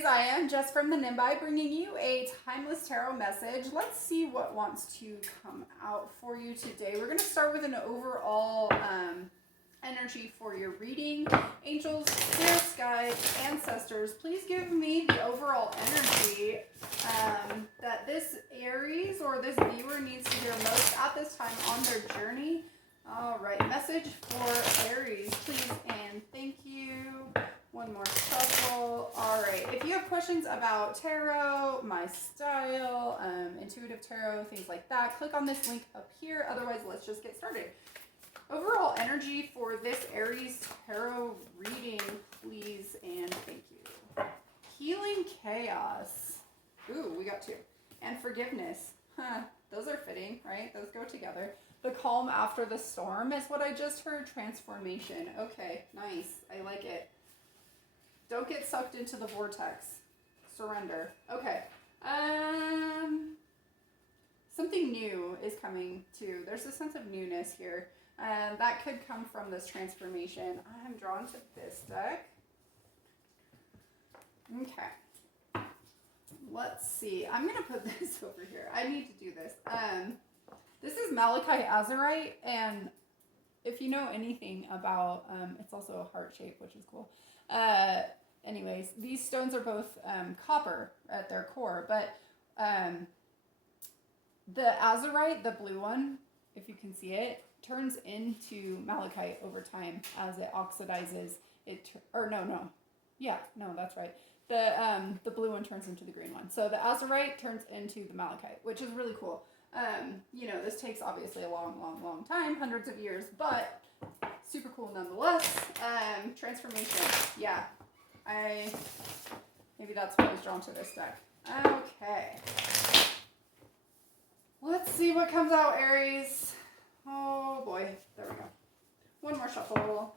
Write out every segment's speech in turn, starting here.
Aries, I am Jess from the Nimbi, bringing you a timeless tarot message. Let's see what wants to come out for you today. We're going to start with an overall energy for your reading. Angels, spirits, guides, ancestors, please give me the overall energy that this Aries or this viewer needs to hear most at this time on their journey. All right, message for Aries, please and thank you. One more shuffle. All right, if you have questions about tarot, my style, intuitive tarot, things like that, click on this link up here. Otherwise, let's just get started. Overall energy for this Aries tarot reading, please and thank you. Healing chaos. Ooh, we got two. And forgiveness. Huh, those are fitting, right? Those go together. The calm after the storm is what I just heard. Transformation. Okay, nice. I like it. Don't get sucked into the vortex. Surrender. Okay. Something new is coming too. There's a sense of newness here. That could come from this transformation. I'm drawn to this deck. Okay. Let's see. I'm going to put this over here. I need to do this. This is Malachite Azurite, and if you know anything about, it's also a heart shape, which is cool. Anyways, these stones are both copper at their core, but the Azurite, the blue one, if you can see it, turns into malachite over time as it oxidizes. That's right. The blue one turns into the green one. So the Azurite turns into the malachite, which is really cool. This takes obviously a long time, hundreds of years, but super cool nonetheless. Transformation. Yeah. Maybe that's why I was drawn to this deck. Okay. Let's see what comes out, Aries. Oh boy. There we go. One more shuffle.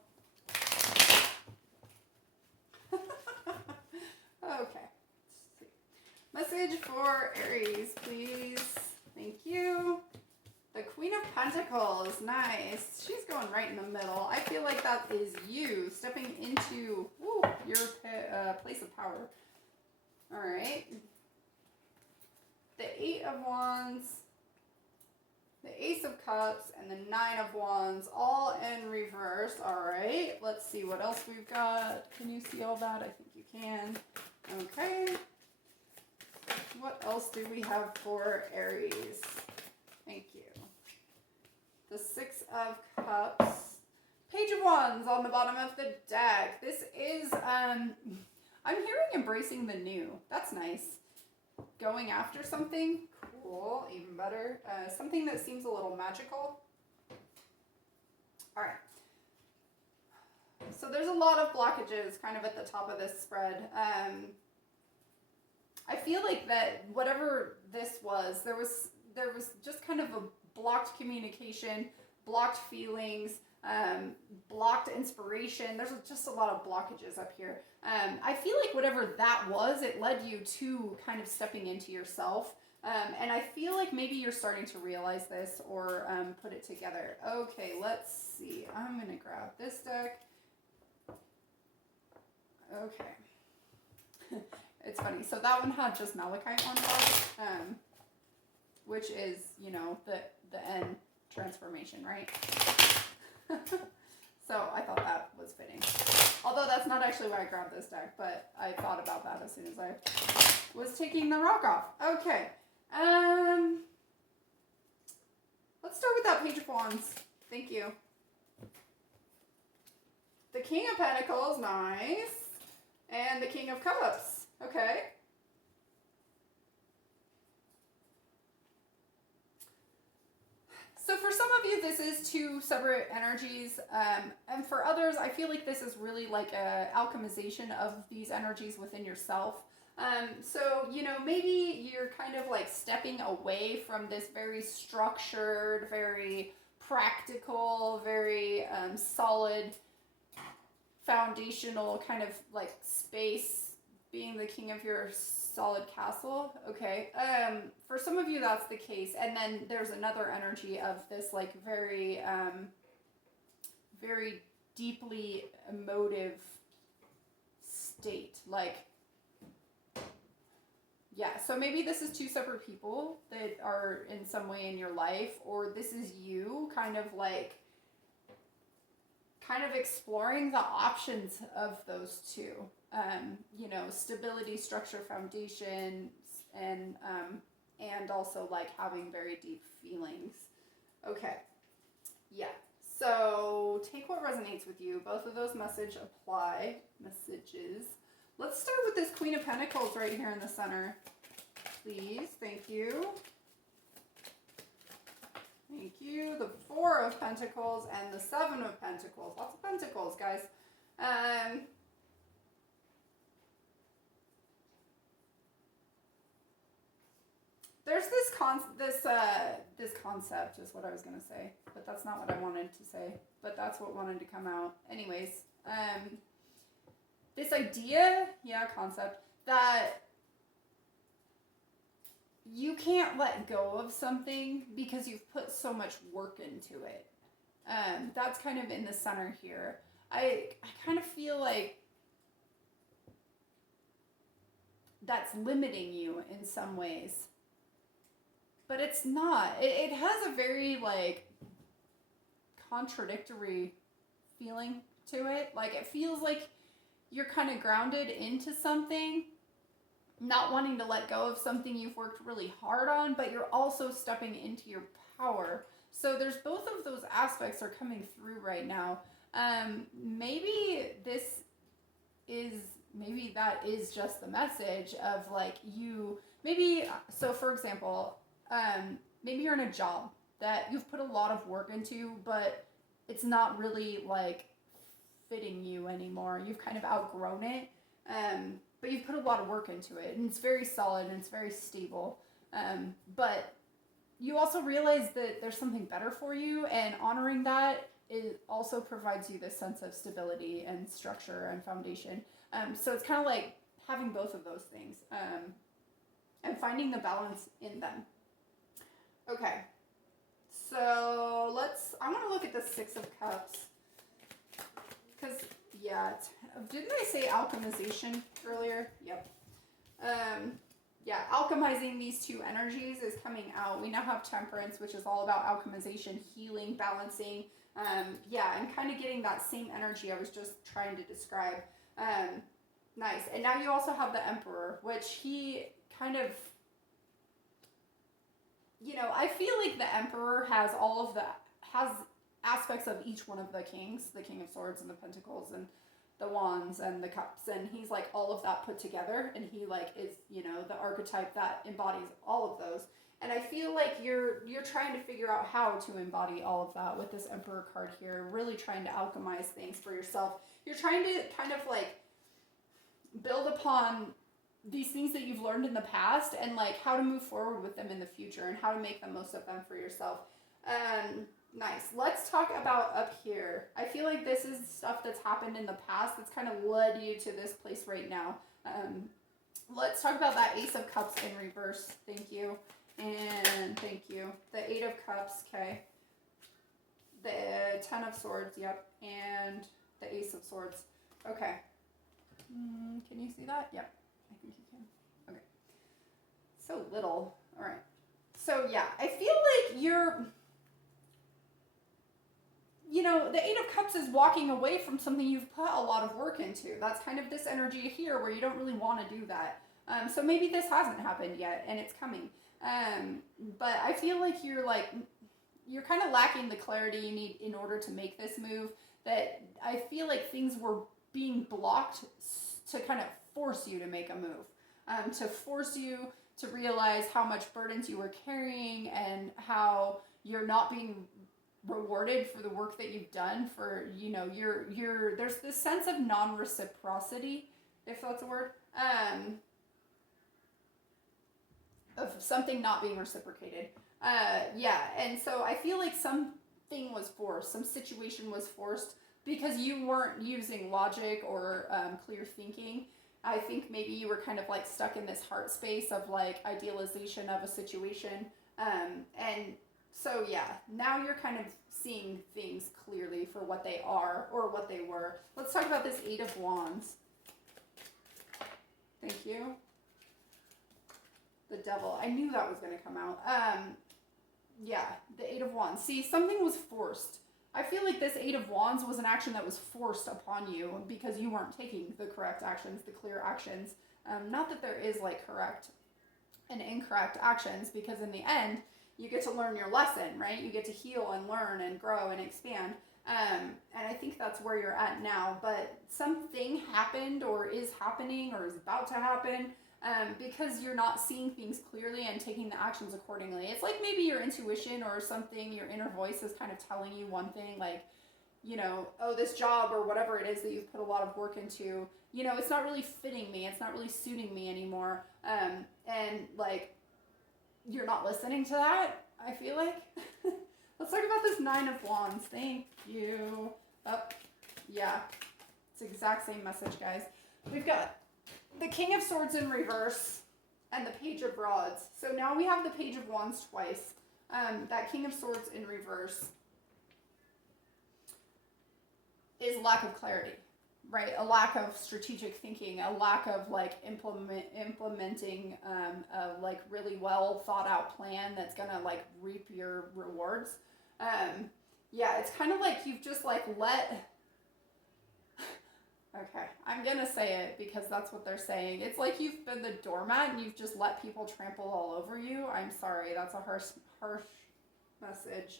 Okay. Let's see. Message for Aries, please. Thank you. The Queen of Pentacles. Nice. She's going right in the middle. I feel like that is you stepping into your place of power. All right. The Eight of Wands, the Ace of Cups, and the Nine of Wands, all in reverse. All right. Let's see what else we've got. Can you see all that? I think you can. Okay. What else do we have for Aries? Thank you. The Six of Cups. Page of Wands on the bottom of the deck. This is, I'm hearing embracing the new. That's nice. Going after something. Cool. Even better. Something that seems a little magical. All right. So there's a lot of blockages kind of at the top of this spread. I feel like that whatever this was, there was just kind of a blocked communication, blocked feelings, blocked inspiration. There's just a lot of blockages up here. I feel like whatever that was, it led you to kind of stepping into yourself. And I feel like maybe you're starting to realize this or put it together. Okay, let's see. I'm going to grab this deck. Okay. It's funny. So that one had just malachite on top, which is, the end transformation, right? So I thought that was fitting. Although that's not actually why I grabbed this deck, but I thought about that as soon as I was taking the rock off. Okay. Let's start with that Page of Wands. Thank you. The King of Pentacles, nice. And the King of Cups. Okay. So for some of you, this is two separate energies. And for others, I feel like this is really like a alchemization of these energies within yourself. So, maybe you're kind of like stepping away from this very structured, very practical, very solid, foundational kind of like space, being the king of your solid castle. Okay. For some of you, that's the case. And then there's another energy of this like very, very deeply emotive state. Like Yeah, so maybe this is two separate people that are in some way in your life, or this is you kind of like exploring the options of those two. You know, stability, structure, foundation, and also like having very deep feelings. Okay, yeah. So take what resonates with you. Both of those messages. Let's start with this Queen of Pentacles right here in the center. Please, thank you. Thank you. The Four of Pentacles and the Seven of Pentacles. Lots of pentacles, guys. There's this concept is what I was gonna say, but that's not what I wanted to say. But that's what wanted to come out. Anyways, this idea, concept that you can't let go of something because you've put so much work into it. That's kind of in the center here. I kind of feel like that's limiting you in some ways. But it's not. It has a very, like, contradictory feeling to it. Like, it feels like you're kind of grounded into something, not wanting to let go of something you've worked really hard on, but you're also stepping into your power. So there's both of those aspects are coming through right now. Maybe that is just the message of, like, so for example, maybe you're in a job that you've put a lot of work into, but it's not really like fitting you anymore. You've kind of outgrown it, but you've put a lot of work into it, and it's very solid and it's very stable. But you also realize that there's something better for you, and honoring that also provides you this sense of stability and structure and foundation. So it's kind of like having both of those things, and finding the balance in them. Okay, so I want to look at the Six of Cups, because, didn't I say alchemization earlier? Yep. Alchemizing these two energies is coming out. We now have Temperance, which is all about alchemization, healing, balancing, and kind of getting that same energy I was just trying to describe. Nice. And now you also have the Emperor, which he kind of, I feel like the Emperor has aspects of each one of the kings, the King of Swords and the Pentacles and the Wands and the Cups, and he's like all of that put together, and he like is, the archetype that embodies all of those. And I feel like you're trying to figure out how to embody all of that with this Emperor card here, really trying to alchemize things for yourself. You're trying to kind of like build upon these things that you've learned in the past, and like how to move forward with them in the future, and how to make the most of them for yourself. Nice. Let's talk about up here. I feel like this is stuff that's happened in the past that's kind of led you to this place right now. Let's talk about that Ace of Cups in reverse. Thank you. And thank you. The Eight of Cups, okay. The Ten of Swords, yep. And the Ace of Swords. Okay. Can you see that? Yep. I think you can. Okay. So little. All right. So I feel like the Eight of Cups is walking away from something you've put a lot of work into. That's kind of this energy here where you don't really want to do that. So maybe this hasn't happened yet, and it's coming. But I feel like you're kind of lacking the clarity you need in order to make this move. That I feel like things were being blocked to kind of force you to make a move, to force you to realize how much burdens you were carrying and how you're not being rewarded for the work that you've done. For there's this sense of non-reciprocity, if that's a word, of something not being reciprocated. And so I feel like something was forced, some situation was forced, because you weren't using logic or clear thinking. I think maybe you were kind of like stuck in this heart space of like idealization of a situation. And so now you're kind of seeing things clearly for what they are or what they were. Let's talk about this Eight of Wands. Thank you. devil. I knew that was going to come out. Yeah, the Eight of Wands. See, something was forced. I feel like this Eight of Wands was an action that was forced upon you because you weren't taking the correct actions, the clear actions. Not that there is like correct and incorrect actions, because in the end, you get to learn your lesson, right? You get to heal and learn and grow and expand. And I think that's where you're at now. But something happened or is happening or is about to happen because you're not seeing things clearly and taking the actions accordingly. It's like maybe your intuition or something, your inner voice is kind of telling you one thing, like, you know, oh, this job or whatever it is that you've put a lot of work into, you know, it's not really fitting me. It's not really suiting me anymore. And like, you're not listening to that, I feel like. Let's talk about this Nine of Wands. Thank you. Oh, yeah. It's the exact same message, guys. We've got the King of Swords in reverse and the Page of Rods. So now we have the Page of Wands twice. That King of Swords in reverse is lack of clarity, right? A lack of strategic thinking, a lack of like implementing a like really well thought out plan that's gonna like reap your rewards. Yeah, it's kind of like you've just like let, okay, I'm gonna say it because that's what they're saying. It's like you've been the doormat and you've just let people trample all over you. I'm sorry, that's a harsh message.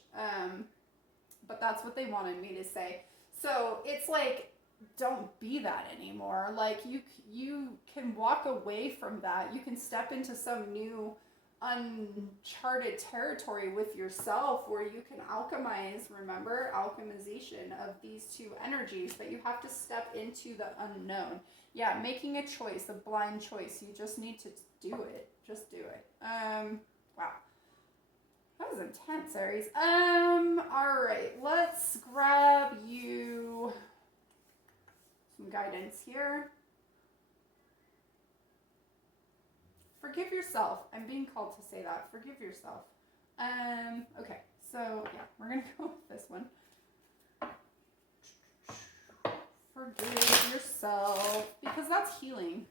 But that's what they wanted me to say. So it's like, don't be that anymore. Like you can walk away from that. You can step into some new uncharted territory with yourself where you can alchemize, remember, alchemization of these two energies, but you have to step into the unknown. Yeah, making a choice, a blind choice. You just need to do it. Just do it. Wow. That was intense, Aries. All right, let's grab you some guidance here. Forgive yourself. I'm being called to say that. Forgive yourself. Okay, so yeah, we're gonna go with this one. Forgive yourself, because that's healing.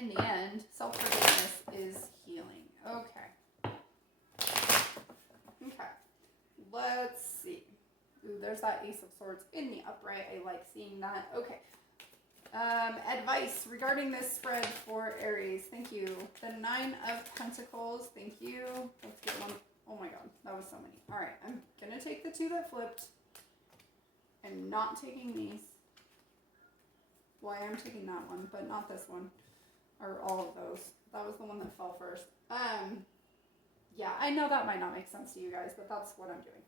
In the end, self-forgiveness is healing. Okay. Okay. Let's see. Ooh, there's that Ace of Swords in the upright. I like seeing that. Okay. Advice regarding this spread for Aries. Thank you. The Nine of Pentacles. Thank you. Let's get one. Oh my god, that was so many. All right, I'm gonna take the two that flipped. I'm not taking these. Well, I am taking that one, but not this one. Or all of those. That was the one that fell first. Yeah, I know that might not make sense to you guys, but that's what I'm doing.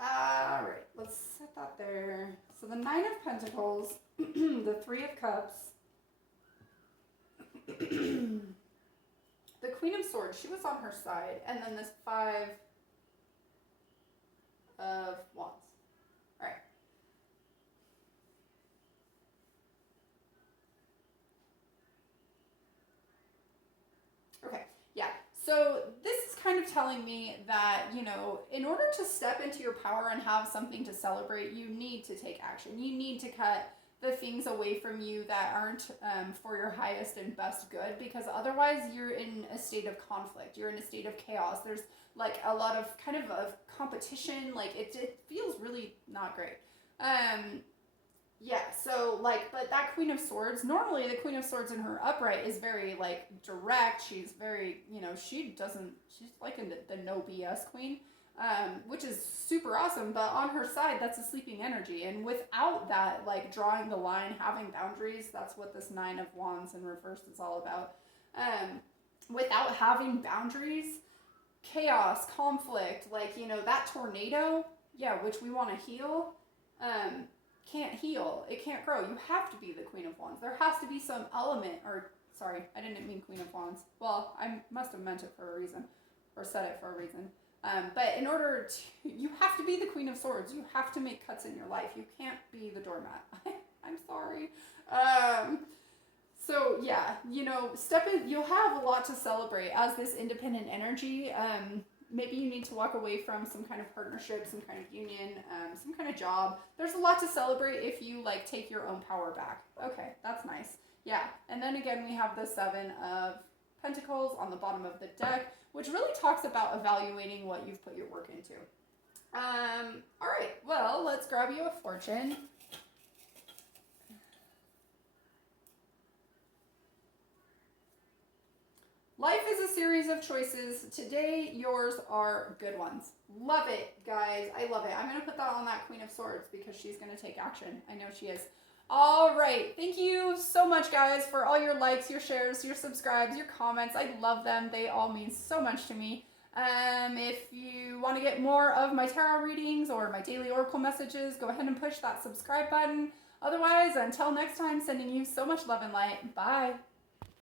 All right, let's set that there. So the Nine of Pentacles, the Three of Cups, the Queen of Swords, she was on her side, and then this Five of Wands. All right. Okay, yeah. So this is kind of telling me that, you know, in order to step into your power and have something to celebrate, you need to take action. You need to cut the things away from you that aren't for your highest and best good, because otherwise you're in a state of conflict. You're in a state of chaos. There's like a lot of kind of competition. Like it feels really not great. Yeah, so like, but that Queen of Swords, normally the Queen of Swords in her upright is very like direct. She's very, you know, she's like the no BS queen, which is super awesome. But on her side, that's a sleeping energy. And without that, like drawing the line, having boundaries, that's what this Nine of Wands in reverse is all about. Without having boundaries, chaos, conflict, like, you know, that tornado, yeah, which we want to heal, can't heal. It can't grow. You have to be the Queen of Wands. There has to be some element, or sorry, I didn't mean Queen of Wands. Well, I must have meant it for a reason, or said it for a reason. But in order to, you have to be the Queen of Swords. You have to make cuts in your life. You can't be the doormat. I'm sorry. So yeah, you know, step in. You'll have a lot to celebrate as this independent energy. Maybe you need to walk away from some kind of partnership, some kind of union, some kind of job. There's a lot to celebrate if you like take your own power back. Okay, that's nice. Yeah, and then again we have the Seven of Pentacles on the bottom of the deck, which really talks about evaluating what you've put your work into. All right, well, let's grab you a fortune. Life is a series of choices. Today, yours are good ones. Love it, guys. I love it. I'm going to put that on that Queen of Swords because she's going to take action. I know she is. All right. Thank you so much, guys, for all your likes, your shares, your subscribes, your comments. I love them. They all mean so much to me. If you want to get more of my tarot readings or my daily oracle messages, go ahead and push that subscribe button. Otherwise, until next time, sending you so much love and light. Bye.